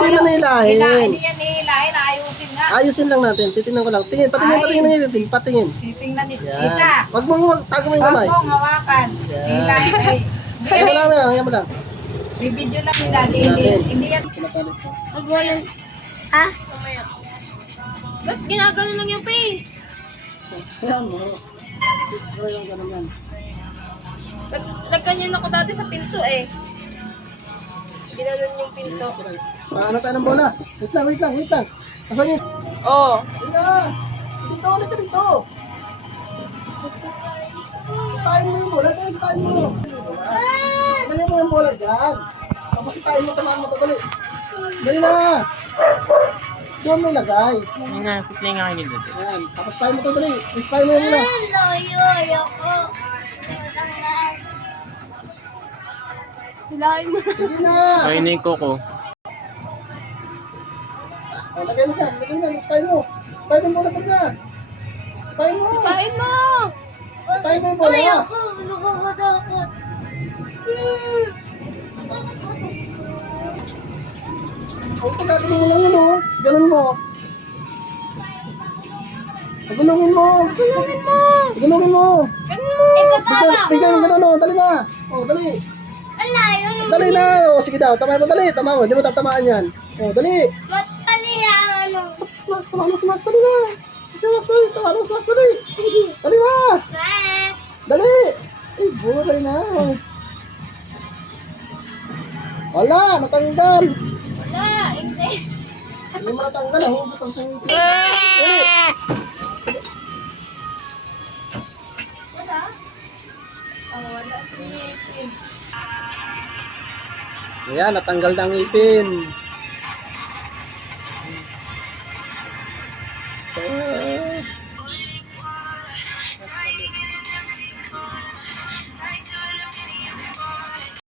Hindi mo yung- nailahin. Hila- Hindi yan nihilahin, ayusin nga. Ayusin lang natin. Titingnan ko lang. Tingin, patingin, Ay. patingin ng ngipin. Patingin. Titingnan ni Yan. Isa. Wag mong wag, tago mo yung Wag kamay. mong hawakan. Yan. Hilahin. Ay, Ayan mo lang, ayan mo lang. bibidyo lang nila. Hindi, Natin. hindi yan. Huwag mo lang. Ha? Mamaya. Ba't ginagano lang yung pay? Ayan mo. Pero yung ganun yan. Nag nagganyan ako dati sa pinto eh. Ginanon yung pinto. Paano tayo ng bola? Wait lang, wait lang, wait lang. Asan yung... Oo. Wait lang. Dito, ulit ka dito. Sipain mo yung bola. Dali, sipain mo. Dali mo yung bola dyan. Tapos sipain mo, tamaan mo ito. Dali. Dali na. Doon mo ilagay. Yung nga, pit na yung akin nito. Ayan. Tapos sipain mo ito. Dali. Sipain mo yung bola. Loyo, ayoko. Hilahin mo. Sige na. Ayun na yung koko. O, lagay mo dyan. Lagay mo dyan. Sipain mo. Sipain mo bola. Dali na. Sipain mo. Sipain mo! Sipain mo yung bola. Ayoko, nakakatakot. O, tagatin mo lang yun, oh. Ganun mo. Pagulungin mo. Tulungin mo! Pagulungin mo. Ganun mo! Bigyan, bigyan mo ganun, oh. Dali na. Oh, dali. Ala, yung Dali na. Oh, sige daw. Tama mo, dali. Tama mo. Hindi mo tatamaan yan. Oh, dali. ba't ano? Max, Max, Max. Dali na. Max, mo si Max, dali. Dali. Max! Dali. Eh, buray na. Wala, natanggal. Wala, hindi. Hindi mo natanggal. Hugot ang sangipin. Dali. Wala? Oh, wala Nathan. Ayan, natanggal na ang ngipin.